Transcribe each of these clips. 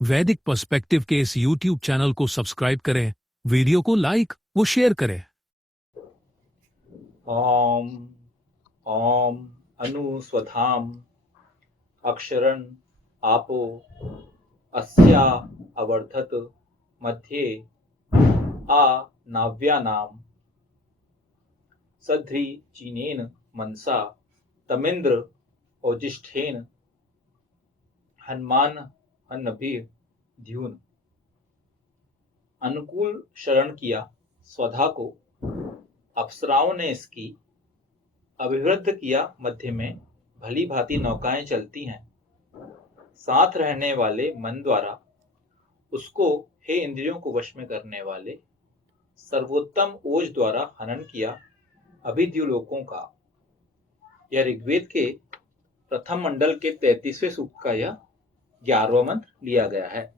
वैदिक पर्सपेक्टिव के इस YouTube चैनल को सब्सक्राइब करें, वीडियो को लाइक व शेयर करें। ॐ ॐ अनुस्वधाम् अक्षरन् आपो अस्या अवर्धत मध्ये आ नाव्यानाम् सध्रीचीनेन मनसा तमिन्द्र ओजिष्ठेन हनुमान हन्नभिर्द्युन्। अनुकूल शरण किया स्वधा को, अप्सराओं ने इसकी। अभिवृद्ध किया मध्य में, भली भांति नौकाएं चलती हैं। साथ रहने वाले मन द्वारा उसको, हे इंद्रियों को वश में करने वाले, सर्वोत्तम ओज द्वारा हनन किया अभिद्युलोकों का। यह ऋग्वेद के प्रथम मंडल के 33वें सूक्त का यह 11वां मंत्र लिया गया है।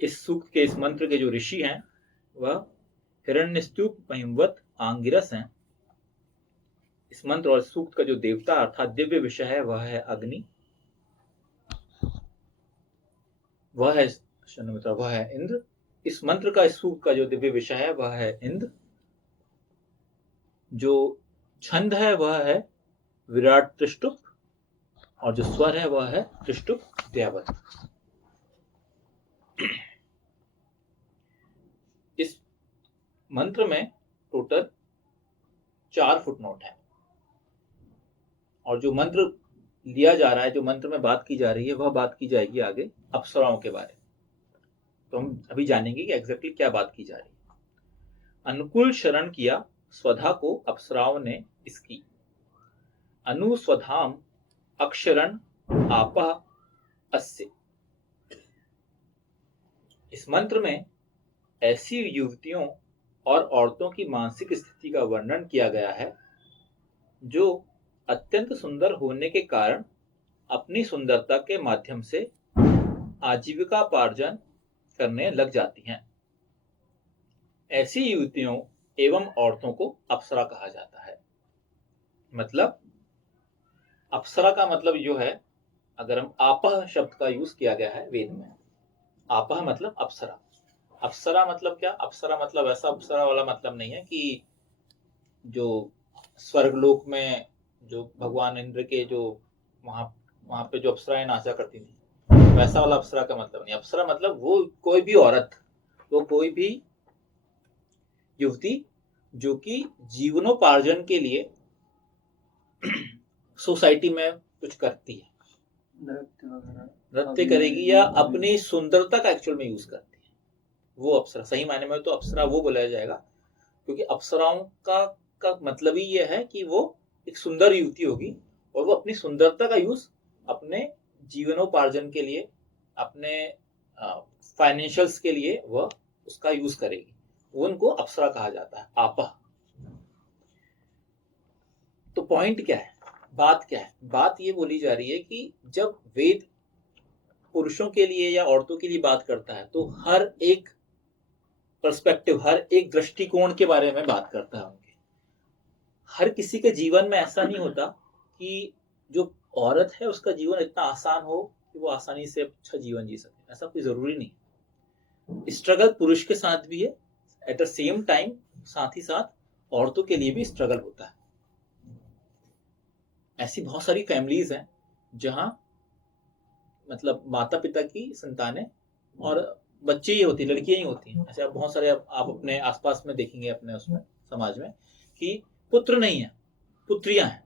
इस सूक्त के इस मंत्र के जो ऋषि हैं वह हिरण्यस्तूप महिमवत आंगिरस हैं। इस मंत्र और सूक्त का जो देवता अर्थात दिव्य विषय है वह है अग्नि, वह है इंद्र। इस मंत्र का इस सूक्त का जो दिव्य विषय है वह है इंद्र। जो छंद है वह है विराट त्रिष्टुप और जो स्वर है वह है त्रिष्टुप द्यावत। इस मंत्र में टोटल 4 फुटनोट है और जो मंत्र लिया जा रहा है, जो मंत्र में बात की जा रही है, वह बात की जाएगी आगे अप्सराओं के बारे में। तो हम अभी जानेंगे कि एग्जैक्टली क्या बात की जा रही है। अनुकूल शरण किया स्वधा को, अप्सराओं ने इसकी। अनुस्वधाम अक्षरण आपा अस्य। इस मंत्र में ऐसी युवतियों और औरतों की मानसिक स्थिति का वर्णन किया गया है जो अत्यंत सुंदर होने के कारण अपनी सुंदरता के माध्यम से आजीविकापार्जन करने लग जाती हैं। ऐसी युवतियों एवं औरतों को अप्सरा कहा जाता है। मतलब अप्सरा का मतलब जो है, अगर हम आपह शब्द का यूज किया गया है वेद में, आपह मतलब अप्सरा। अप्सरा मतलब क्या? अप्सरा मतलब ऐसा अप्सरा वाला मतलब नहीं है कि जो स्वर्गलोक में जो भगवान इंद्र के जो वहां पे जो अप्सराएं नाचा करती थी, वैसा वाला अप्सरा का मतलब नहीं। अप्सरा मतलब वो कोई भी औरत, वो कोई भी युवती जो कि जीवनोपार्जन के लिए सोसाइटी में कुछ करती है, नृत्य करेगी या अपनी सुंदरता का एक्चुअल में यूज करती है, वो अप्सरा। सही मायने में तो अप्सरा वो बोला जाएगा, क्योंकि अप्सराओं का मतलब ही ये है कि वो एक सुंदर युवती होगी और वो अपनी सुंदरता का यूज अपने जीवनोपार्जन के लिए, अपने फाइनेंशियल्स के लिए वह उसका यूज करेगी। उनको अप्सरा कहा जाता है, आपा। तो पॉइंट क्या है, बात क्या है? बात ये बोली जा रही है कि जब वेद पुरुषों के लिए या औरतों के लिए बात करता है तो हर एक पर्सपेक्टिव, हर एक दृष्टिकोण के बारे में बात करता है उनके। हर किसी के जीवन में ऐसा नहीं होता कि जो औरत है उसका जीवन इतना आसान हो कि वो आसानी से अच्छा जीवन जी सके, ऐसा कोई जरूरी नहीं। स्ट्रगल पुरुष के साथ भी है, एट द सेम टाइम साथ ही साथ औरतों के लिए भी स्ट्रगल होता है। ऐसी बहुत सारी फैमिलीज हैं जहां मतलब माता पिता की संतानें और बच्चे ही होती, लड़कियां ही होती हैं। ऐसे बहुत सारे आप अपने आसपास में देखेंगे, अपने उसमें समाज में, कि पुत्र नहीं है, पुत्रियां हैं।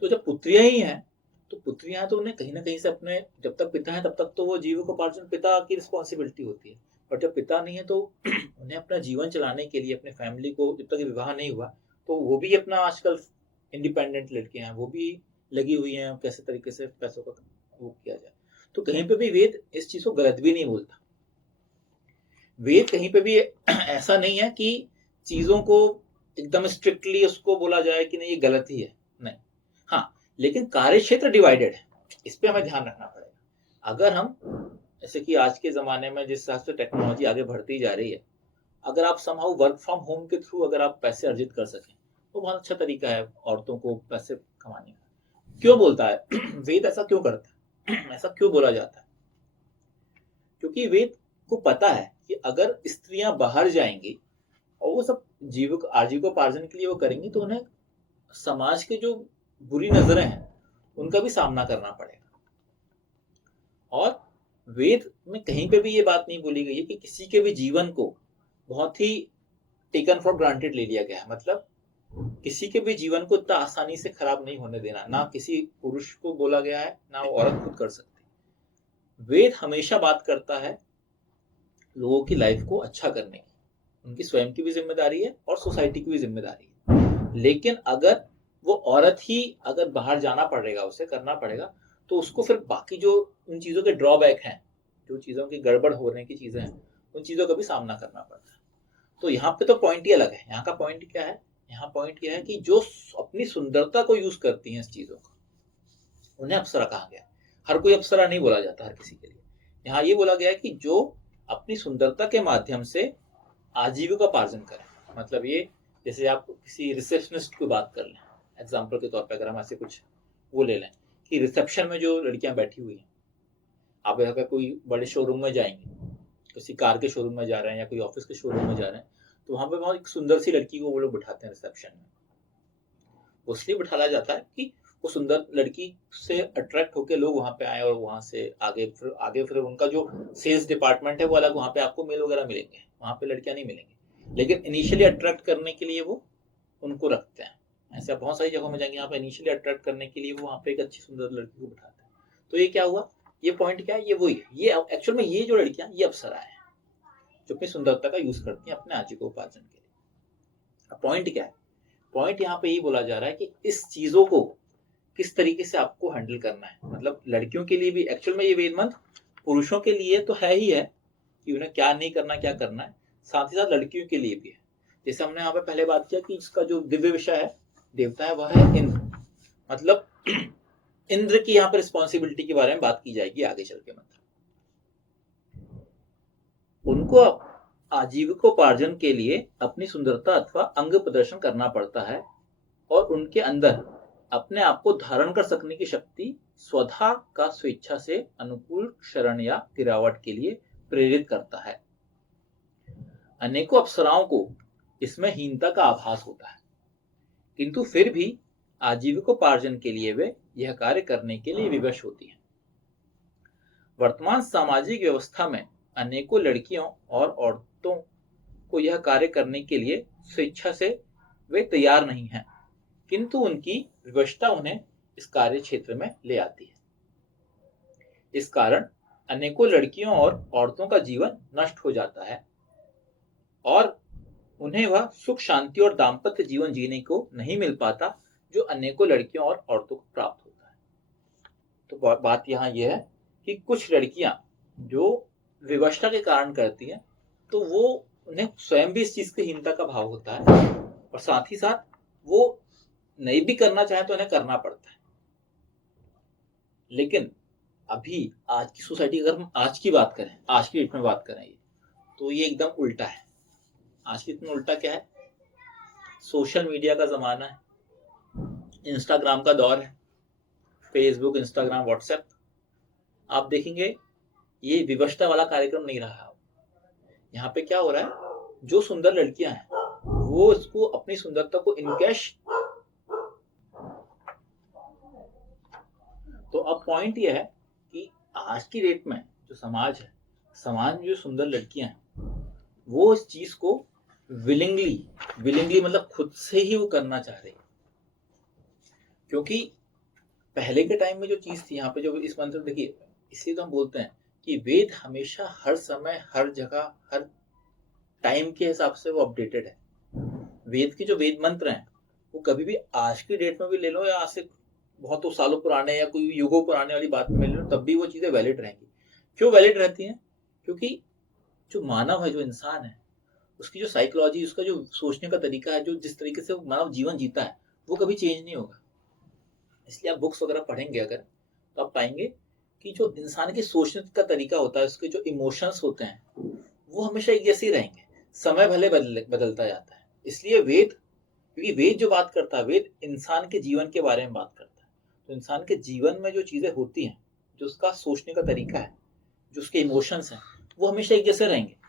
तो जब पुत्रियां ही हैं तो पुत्रियां हैं तो उन्हें कहीं ना कहीं से अपने, जब तक पिता है तब तक तो वो जीविकोपार्जन पिता की रिस्पॉन्सिबिलिटी होती है। पर जब पिता नहीं है तो उन्हें अपना जीवन चलाने के लिए, अपने फैमिली को, जब तक विवाह नहीं हुआ तो वो भी अपना, आजकल इंडिपेंडेंट लड़कियां हैं, वो भी लगी हुई हैं कैसे तरीके से पैसों का वो किया जाए। तो कहीं पे भी वेद इस चीज को गलत भी नहीं बोलता। वेद कहीं पे भी ऐसा नहीं है कि चीजों को एकदम स्ट्रिक्टली उसको बोला जाए कि नहीं ये गलत ही है, नहीं। हाँ, लेकिन कार्य क्षेत्र डिवाइडेड है, इस पे हमें ध्यान रखना पड़ेगा। अगर हम, जैसे कि आज के जमाने में जिस हिसाब से टेक्नोलॉजी आगे बढ़ती जा रही है, अगर आप समहाउ वर्क फ्रॉम होम के थ्रू अगर आप पैसे अर्जित कर सकें तो बहुत अच्छा तरीका है औरतों को पैसे कमाने का। क्यों बोलता है वेद ऐसा क्यों करता है? ऐसा क्यों बोला जाता है? क्योंकि वेद को पता है कि अगर स्त्रियां बाहर जाएंगी और वो सब आजीविकोपार्जन के लिए वो करेंगी, तो उन्हें समाज के जो बुरी नजरें हैं उनका भी सामना करना पड़ेगा। और वेद में कहीं पे भी ये बात नहीं बोली गई है कि किसी के भी जीवन को बहुत ही टेकन फॉर ग्रांटेड ले लिया गया है। मतलब किसी के भी जीवन को इतना आसानी से खराब नहीं होने देना, ना किसी पुरुष को बोला गया है, ना वो औरत खुद कर सकती। वेद हमेशा बात करता है लोगों की लाइफ को अच्छा करने की, उनकी स्वयं की भी जिम्मेदारी है और सोसाइटी की भी जिम्मेदारी है। लेकिन अगर वो औरत ही अगर बाहर जाना पड़ेगा, उसे करना पड़ेगा, तो उसको फिर बाकी जो उन चीजों के ड्रॉबैक हैं, जो चीजों की गड़बड़ होने की चीजें हैं, उन चीजों का भी सामना करना पड़ता है। तो यहाँ पे तो पॉइंट ही अलग है। यहाँ का पॉइंट क्या है? यहाँ पॉइंट यह है कि जो अपनी सुंदरता को यूज करती हैं इस चीजों का, उन्हें अप्सरा कहा गया। हर कोई अप्सरा नहीं बोला जाता हर किसी के लिए। यहाँ ये बोला गया है कि जो अपनी सुंदरता के माध्यम से आजीविकोपार्जन करें। मतलब ये, जैसे आप किसी रिसेप्शनिस्ट की बात कर लें, एग्जाम्पल के तौर पर अगर हम ऐसे कुछ वो ले लें कि रिसेप्शन में जो लड़कियां बैठी हुई हैं, आप अगर कोई बड़े शोरूम में जाएंगे, किसी कार के शोरूम में जा रहे हैं या कोई ऑफिस के शोरूम में जा रहे हैं, तो वहां पे बहुत एक सुंदर सी लड़की को वो लोग बिठाते हैं रिसेप्शन में। उसलिए बिठाया जाता है कि वो सुंदर लड़की से अट्रैक्ट होकर लोग वहां पे आए और वहां से आगे फिर उनका जो सेल्स डिपार्टमेंट है वो अलग, वहां पे आपको मेल वगैरह मिलेंगे, वहां पे लड़कियां नहीं मिलेंगी। लेकिन इनिशियली अट्रैक्ट करने के लिए वो उनको रखते हैं। ऐसे आप बहुत सारी जगहों में जाएंगे, यहाँ पे इनिशियली अट्रैक्ट करने के लिए वो वहां पे एक अच्छी सुंदर लड़की को बिठाते हैं। तो ये क्या हुआ? ये पॉइंट क्या है? ये वही है। ये एक्चुअल में ये जो लड़कियां, ये अप्सराएं हैं जो अपनी सुंदरता का यूज करती हैं अपने आजीविकोपार्जन के लिए। पॉइंट क्या है? पॉइंट यहाँ पे यही बोला जा रहा है कि इस चीजों को किस तरीके से आपको हैंडल करना है। मतलब लड़कियों के लिए भी एक्चुअल में ये वेद मंत्र पुरुषों के लिए तो है ही है कि उन्हें क्या नहीं करना, क्या करना है, साथ ही साथ लड़कियों के लिए भी है। जैसे हमने यहाँ पे पहले बात किया कि इसका जो दिव्य विषय है, देवता है, वह है इंद्र। मतलब इंद्र की यहाँ पर रिस्पॉन्सिबिलिटी के बारे में बात की जाएगी आगे चल के। मतलब उनको आजीविकोपार्जन के लिए अपनी सुंदरता अथवा अंग प्रदर्शन करना पड़ता है और उनके अंदर अपने आप को धारण कर सकने की शक्ति स्वधा का स्वेच्छा से अनुकूल क्षरण या गिरावट के लिए प्रेरित करता है। अनेकों अप्सराओं को इसमें हीनता का आभास होता है, किंतु फिर भी आजीविकोपार्जन के लिए वे यह कार्य करने के लिए विवश होती हैं। वर्तमान सामाजिक व्यवस्था में अनेकों लड़कियों और औरतों को यह कार्य करने के लिए स्वेच्छा से वे तैयार नहीं हैं, किंतु उनकी विवशता उन्हें इस कार्य क्षेत्र में ले आती है। इस कारण अनेकों लड़कियों और औरतों का जीवन नष्ट हो जाता है और उन्हें वह सुख शांति और दाम्पत्य जीवन जीने को नहीं मिल पाता जो अनेकों लड़कियों और औरतों को प्राप्त होता है। तो बात यहाँ यह है कि कुछ लड़कियां जो विवशता के कारण करती हैं, तो वो उन्हें स्वयं भी इस चीज की हीनता का भाव होता है और साथ ही साथ वो नहीं भी करना चाहे तो उन्हें करना पड़ता है। लेकिन अभी आज की सोसाइटी, अगर हम आज की बात करें, आज की डेट में बात करें, तो ये एकदम उल्टा है। आज की डेट में उल्टा क्या है? सोशल मीडिया का जमाना है, इंस्टाग्राम का दौर है, फेसबुक, इंस्टाग्राम, व्हाट्सएप। आप देखेंगे ये विवशता वाला कार्यक्रम नहीं रहा। यहाँ पे क्या हो रहा है? जो सुंदर लड़कियां हैं वो इसको अपनी सुंदरता को इनकैश। तो अब पॉइंट ये है कि आज की डेट में जो समाज है, समाज में जो सुंदर लड़कियां हैं वो इस चीज को विलिंगली मतलब खुद से ही वो करना चाह रही है। क्योंकि पहले के टाइम में जो चीज थी, यहाँ पे जो इस मंत्र देखिए, इसलिए तो हम बोलते हैं कि वेद हमेशा हर समय हर जगह हर टाइम के हिसाब से वो अपडेटेड है। वेद के जो वेद मंत्र हैं वो कभी भी आज की डेट में भी ले लो या आज से बहुत सालों पुराने या कोई युगों पुराने वाली बात में ले लो, तब भी वो चीजें वैलिड रहेंगी। क्यों वैलिड रहती हैं? क्योंकि जो मानव है, जो इंसान है, उसकी जो साइकोलॉजी, उसका जो सोचने का तरीका है, जो जिस तरीके से मानव जीवन जीता है, वो कभी चेंज नहीं होगा। इसलिए आप बुक्स वगैरह पढ़ेंगे अगर, तो आप पाएंगे कि जो इंसान के सोचने का तरीका होता है, उसके जो इमोशंस होते हैं, वो हमेशा एक जैसे ही रहेंगे। समय भले बदलता जाता है। इसलिए वेद, क्योंकि वेद जो बात करता है, वेद इंसान के जीवन के बारे में बात करता है। तो इंसान के जीवन में जो चीजें होती हैं जो उसका सोचने का तरीका है, जो उसके इमोशंस हैं, वो हमेशा एक जैसे रहेंगे।